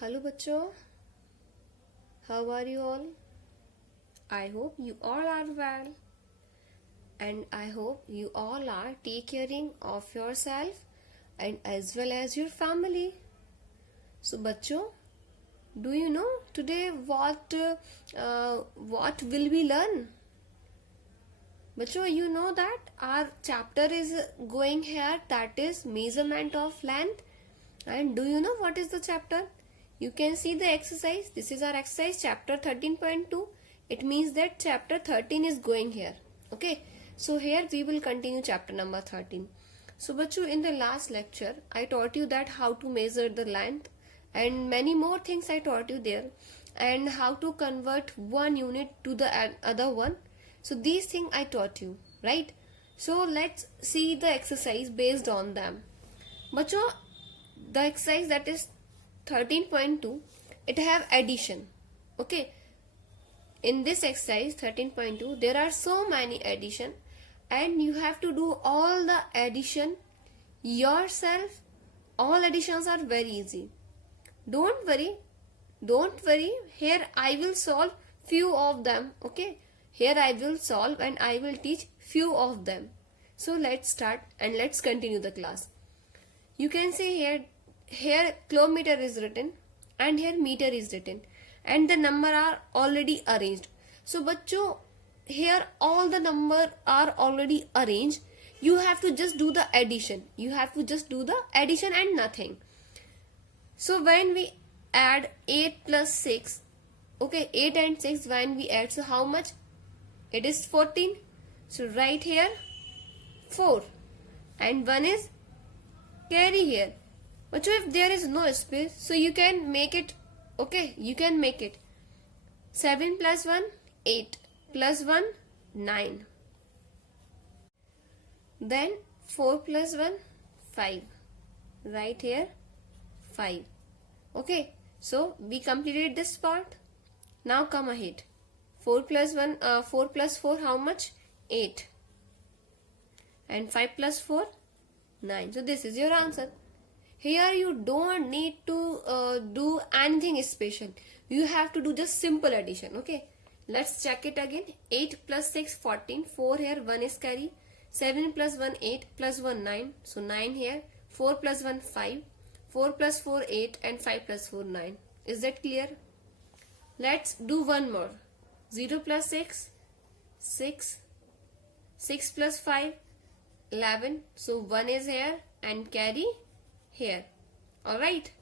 Hello बच्चों, how are you all? I hope you all are well and I hope you all are taking care of yourself and as well as your family. So बच्चों, do you know today what will we learn? बच्चों, you know that our chapter is going here, that is measurement of length. And do you know what is the chapter? You can see the exercise. This is our exercise chapter 13.2. It means that chapter 13 is going here. Okay. So here we will continue chapter number 13. So bachcho, in the last lecture I taught you that how to measure the length and many more things I taught you there, and how to convert one unit to the other one. So these things I taught you, right? So let's see the exercise based on them. Bachcho, the exercise that is 13.2, it have addition. Okay, in this exercise 13.2 there are so many addition and you have to do all the addition yourself. All additions are very easy. Don't worry, here I will solve few of them. Okay, here I will solve and I will teach few of them. So let's start and let's continue the class. You can see here kilometer is written and here meter is written and the number are already arranged. So bachcho, here all the number are already arranged. You have to just do the addition. You have to just do the addition and nothing. So when we add 8 plus 6, okay, 8 and 6 when we add, so how much? It is 14. So right here 4 and 1 is carry here. But if there is no space, so you can make it. Okay, you can make it 7 plus 1 8 plus 1 9, then 4 plus 1 5, right here 5. Okay, so we completed this part. Now come ahead. 4 plus 4 how much? 8 and 5 plus 4 9. So this is your answer. Here you don't need to do anything special. You have to do just simple addition. Okay, let's check it again. 8 plus 6 14. 4 here, 1 is carry. 7 plus 1 8 plus 1 9. So 9 here. 4 plus 1 5. 4 plus 4 8 and 5 plus 4 9. Is that clear? Let's do one more. 0 plus 6 6. 6 plus 5 11. So 1 is here and carry here. Alright.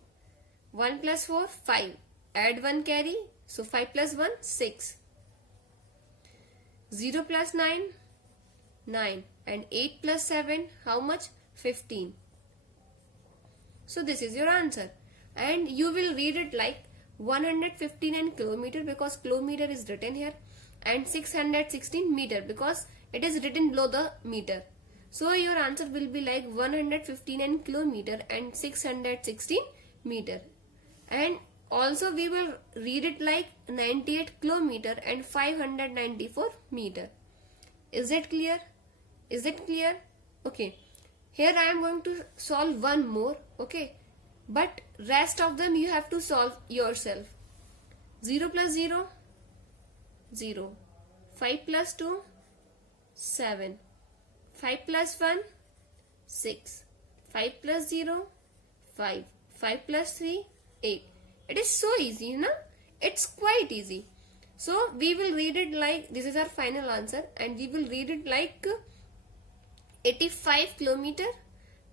1 plus 4 5. Add 1 carry. So 5 plus 1 6. 0 plus 9 9 and 8 plus 7 how much? 15. So this is your answer and you will read it like 159 kilometer because kilometer is written here, and 616 meter because it is written below the meter. So your answer will be like 159 kilometer and 616 meter. And also we will read it like 98 kilometer and 594 meter. Is that clear? Is it clear? Okay. Here I am going to solve one more. Okay. But rest of them you have to solve yourself. 0 plus 0 0. 5 plus 2 7. 5 plus 1 6. 5 plus 0 5. 5 plus 3 8. It is so easy, you know? It's quite easy. So we will read it like, this is our final answer, and we will read it like 85 kilometer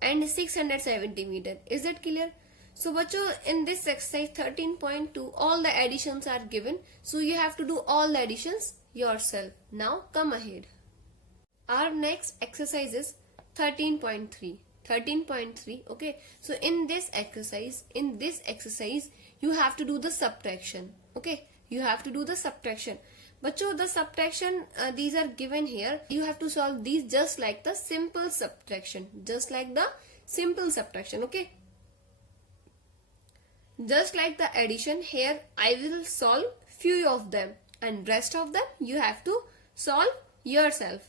and 670 meter. Is that clear? So bachcho, in this exercise 13.2 all the additions are given. So you have to do all the additions yourself. Now come ahead. Our next exercise is 13.3. 13.3. Okay, so in this exercise you have to do the subtraction. Okay, you have to do the subtraction. Bachcho, the subtraction these are given here. You have to solve these just like the simple subtraction. Just like the simple subtraction. Okay, just like the addition, here I will solve few of them and rest of them you have to solve yourself.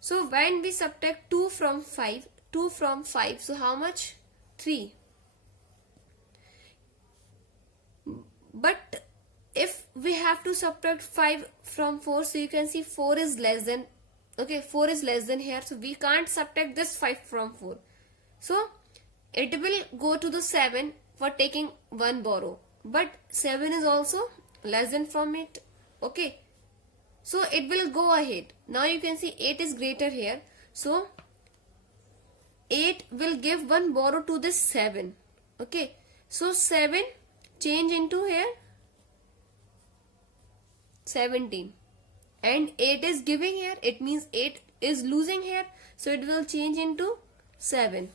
So when we subtract 2 from 5, so how much? 3. have to subtract 5 from 4. So you can see 4 is less than, okay, 4 is less than here. So we can't subtract this 5 from 4. So it will go to the 7 for taking one borrow. But 7 is also less than from it. Okay. So it will go ahead. Now you can see 8 is greater here. So 8 will give one borrow to this 7. Okay. So 7 change into here 17. And 8 is giving here. It means 8 is losing here. So it will change into 7.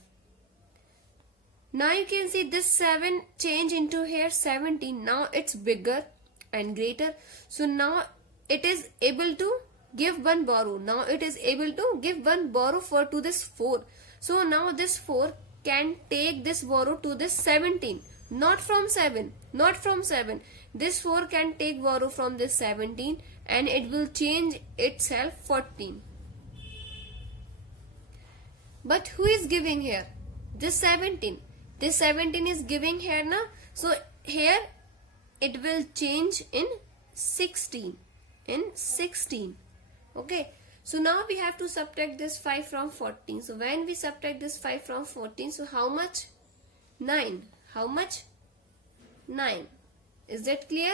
Now you can see this 7 change into here 17. Now it's bigger and greater. So now it is able to give one borrow. Now it is able to give one borrow for to this 4. So now this 4 can take this borrow to this 17. Not from 7. Not from 7. This 4 can take borrow from this 17 and it will change itself 14. But who is giving here? This 17. This 17 is giving here now. So here it will change in 16. In 16. Okay. So now we have to subtract this 5 from 14. So when we subtract this 5 from 14, so how much? 9. How much? 9. Is that clear?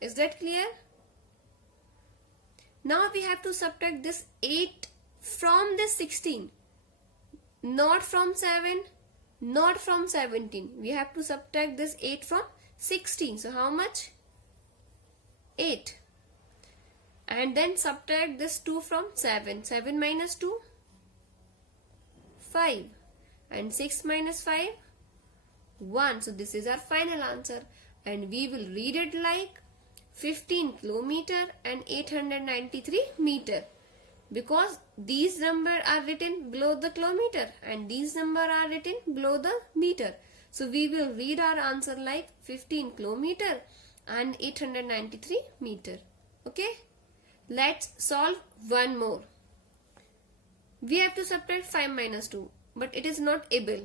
Is that clear? Now we have to subtract this 8 from this 16. Not from 7. Not from 17. We have to subtract this 8 from 16. So how much? 8. And then subtract this 2 from 7. 7 minus 2? 5. And 6 minus 5? 1. So this is our final answer. And we will read it like 15 kilometer and 893 meter. Because these numbers are written below the kilometer and these numbers are written below the meter. So we will read our answer like 15 kilometer and 893 meter. Okay. Let's solve one more. We have to subtract 5 minus 2. But it is not able.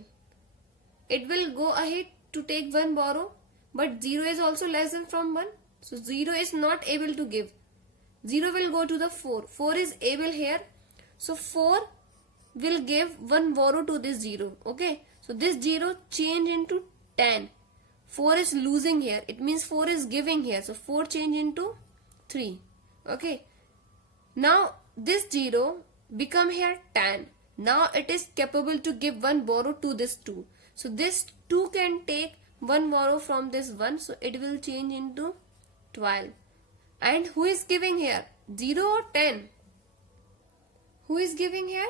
It will go ahead to take one borrow. But 0 is also less than from 1. So 0 is not able to give. 0 will go to the 4. 4 is able here. So 4 will give one borrow to this 0. Okay. So this 0 change into 10. 4 is losing here. It means 4 is giving here. So 4 change into 3. Okay. Now this 0 become here 10. Now it is capable to give one borrow to this 2. So this 2 can take one borrow from this 1. So it will change into 12. And who is giving here? 0 or 10? Who is giving here?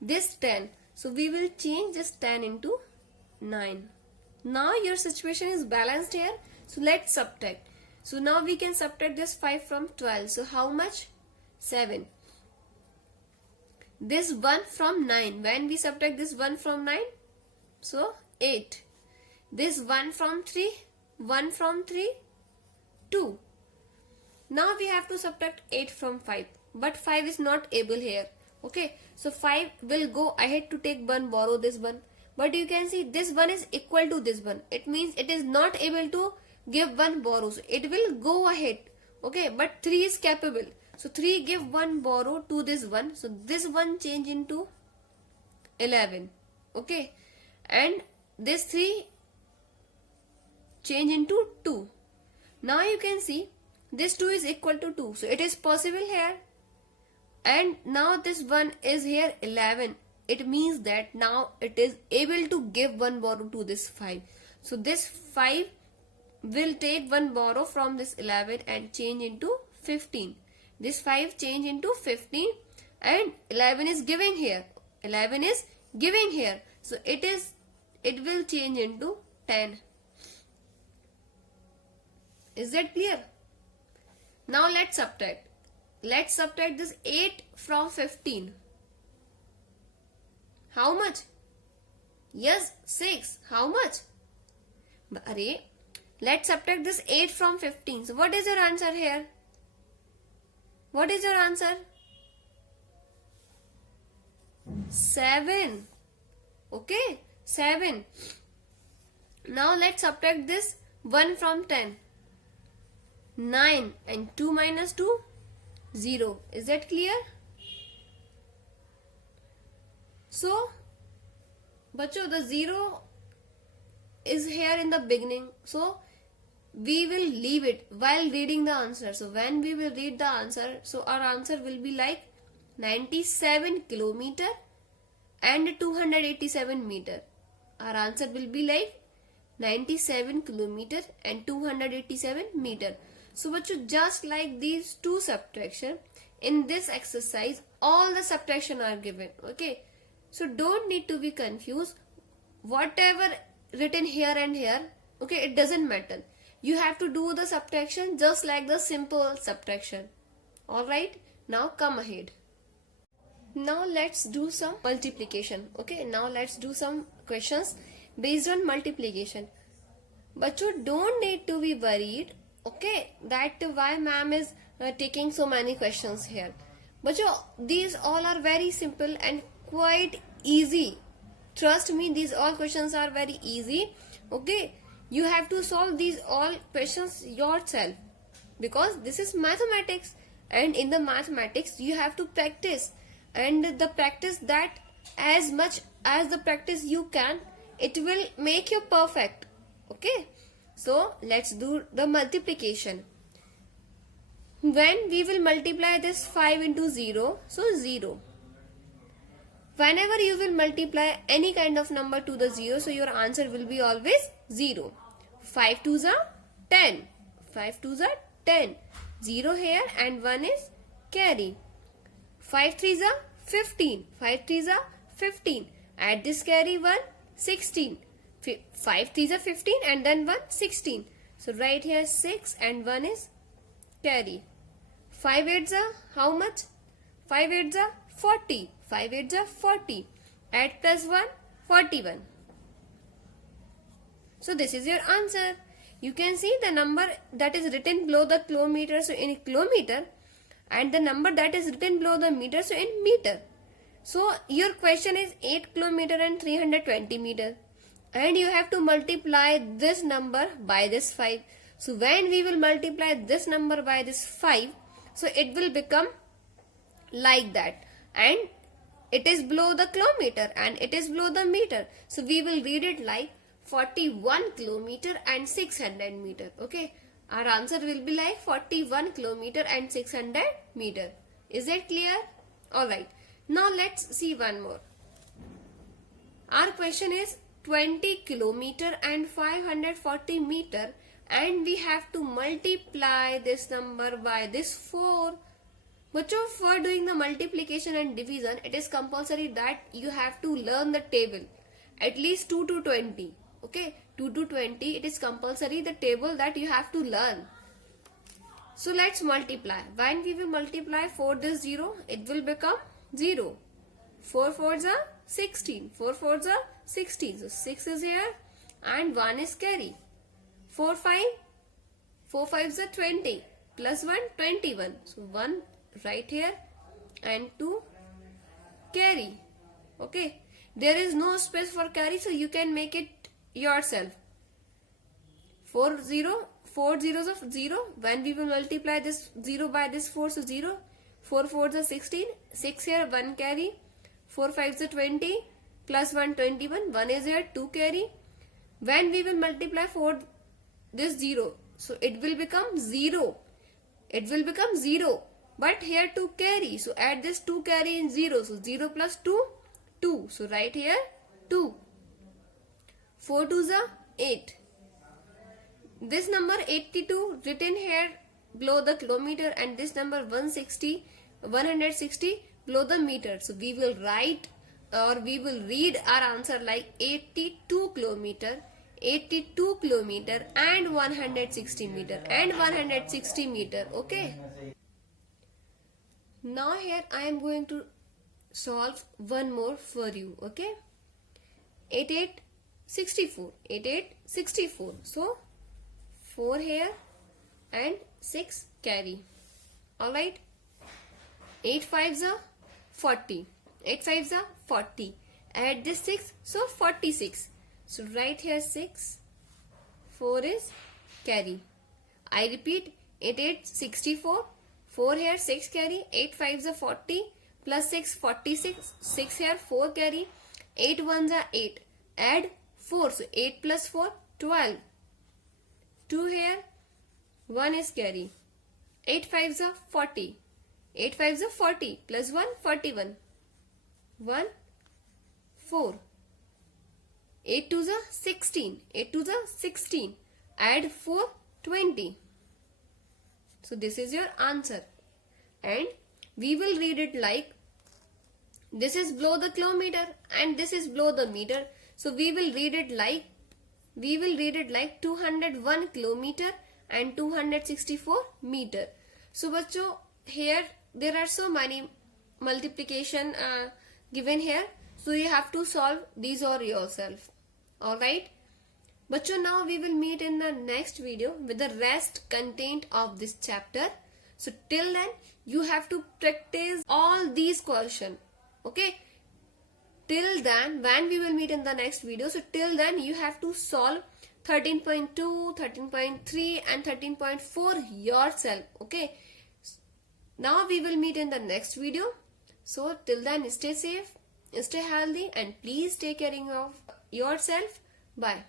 This 10. So we will change this 10 into 9. Now your situation is balanced here. So let's subtract. So now we can subtract this 5 from 12. So how much? 7. This 1 from 9. When we subtract this 1 from 9? So 8. This 1 from 3. 1 from 3. 2. Now we have to subtract 8 from 5. But 5 is not able here. Okay. So 5 will go ahead to take one, borrow this one. But you can see this one is equal to this one. It means it is not able to give one borrow. So it will go ahead. Okay. But 3 is capable. So 3 give one borrow to this one. So this one change into 11. Okay. And this 3 change into 2. Now you can see this 2 is equal to 2. So it is possible here. And now this 1 is here 11. It means that now it is able to give one borrow to this 5. So this 5 will take one borrow from this 11 and change into 15. This 5 change into 15 and 11 is giving here. 11 is giving here. So it will change into 10. Is that clear? Now let's subtract. Let's subtract this 8 from 15. How much? Yes, 6. How much? Array, let's subtract this 8 from 15. So what is your answer here? What is your answer? 7. Okay, 7. Now let's subtract this 1 from 10. 9 and 2 minus 2, 0. Is that clear? So, bachcho, the 0 is here in the beginning. So, we will leave it while reading the answer. So, when we will read the answer, so our answer will be like 97 kilometer and 287 meter. Our answer will be like 97 kilometer and 287 meter. So, bachcho, just like these two subtraction, in this exercise, all the subtraction are given. Okay. So, don't need to be confused. Whatever written here and here, okay, it doesn't matter. You have to do the subtraction just like the simple subtraction. Alright, now come ahead. Now let's do some multiplication. Okay, now let's do some questions based on multiplication. But you don't need to be worried, okay, that why ma'am is taking so many questions here. But these all are very simple and quite easy. Trust me, these all questions are very easy. Okay, you have to solve these all questions yourself because this is mathematics, and in the mathematics you have to practice, and the practice, that as much as the practice you can, it will make you perfect. Okay, so let's do the multiplication. When we will multiply this 5 into 0, so 0. Whenever you will multiply any kind of number to the 0, so your answer will be always 0. 5 2s are 10. 5 2s are 10. 0 here and 1 is carry. 5 3s are 15. 5 3s are 15. Add this carry 1, 16. 5 3s are 15 and then 1, 16. So right here 6 and 1 is carry. 5 8s are how much? 5 8s are 40. 5 8s are 40. Add plus 1, 41. So this is your answer. You can see the number that is written below the kilometer, so in kilometer, and the number that is written below the meter, so in meter. So your question is 8 kilometer and 320 meter. And you have to multiply this number by this 5. So when we will multiply this number by this 5, so it will become like that. And it is below the kilometer and it is below the meter. So we will read it like 41 kilometer and 600 meter. Okay. Our answer will be like 41 kilometer and 600 meter. Is it clear? Alright. Now let's see one more. Our question is 20 kilometer and 540 meter, and we have to multiply this number by this 4. But for doing the multiplication and division, it is compulsory that you have to learn the table. At least 2 to 20. Okay, 2 to 20, it is compulsory the table that you have to learn. So let's multiply. When we will multiply 4 this 0, it will become 0. 4 4s are 16. 4 4s are 16. So 6 is here and 1 is carry. 4 5. 4 5s are 20. Plus 1, 21. So 1 right here and 2 carry. Okay. There is no space for carry, so you can make it yourself. 4 zeros of 0. When we will multiply this 0 by this 4, so 0. 4 4s are 16. 6 here, 1 carry. 4 5s are 20. Plus 1, 21. 1 is here, 2 carry. When we will multiply 4 this 0, so it will become 0. It will become 0. But here 2 carry. So add this 2 carry in 0. So 0 plus 2, 2. So right here 2. 4 2s are 8. This number 82 written here below the kilometer, and this number 160 below the meter. So we will write, or we will read our answer like 82 kilometer, 82 kilometer and 160 meter and 160 meter. Okay. Now here I am going to solve one more for you. Okay. 8 8 64. 8 8 64. So 4 here and 6 carry. Alright. 8 5s are 40. 8 5s are 40. Add this 6, so 46. So right here 6. 4 is carry. I repeat, 8 8 64, 4 here 6 carry, 8 5s are 40, plus 6 46, 6 here 4 carry, 8 1s are 8, add 4, so 8 plus 4 12, 2 here 1 is carry, 8 5s are 40, 8 5s are 40, plus 1 41, 1 4, 8 2s are 16, 8 2s are 16, add 4 20. So this is your answer, and we will read it like this is below the kilometer and this is below the meter. So we will read it like 201 kilometer and 264 meter. So बच्चों, here there are so many multiplication given here, so you have to solve these or yourself. Alright बच्चों, now we will meet in the next video with the rest content of this chapter. So till then you have to practice all these questions. Okay, till then, when we will meet in the next video, so till then you have to solve 13.2, 13.3 and 13.4 yourself. Okay, now we will meet in the next video. So till then, stay safe, stay healthy, and please take care of yourself. Bye.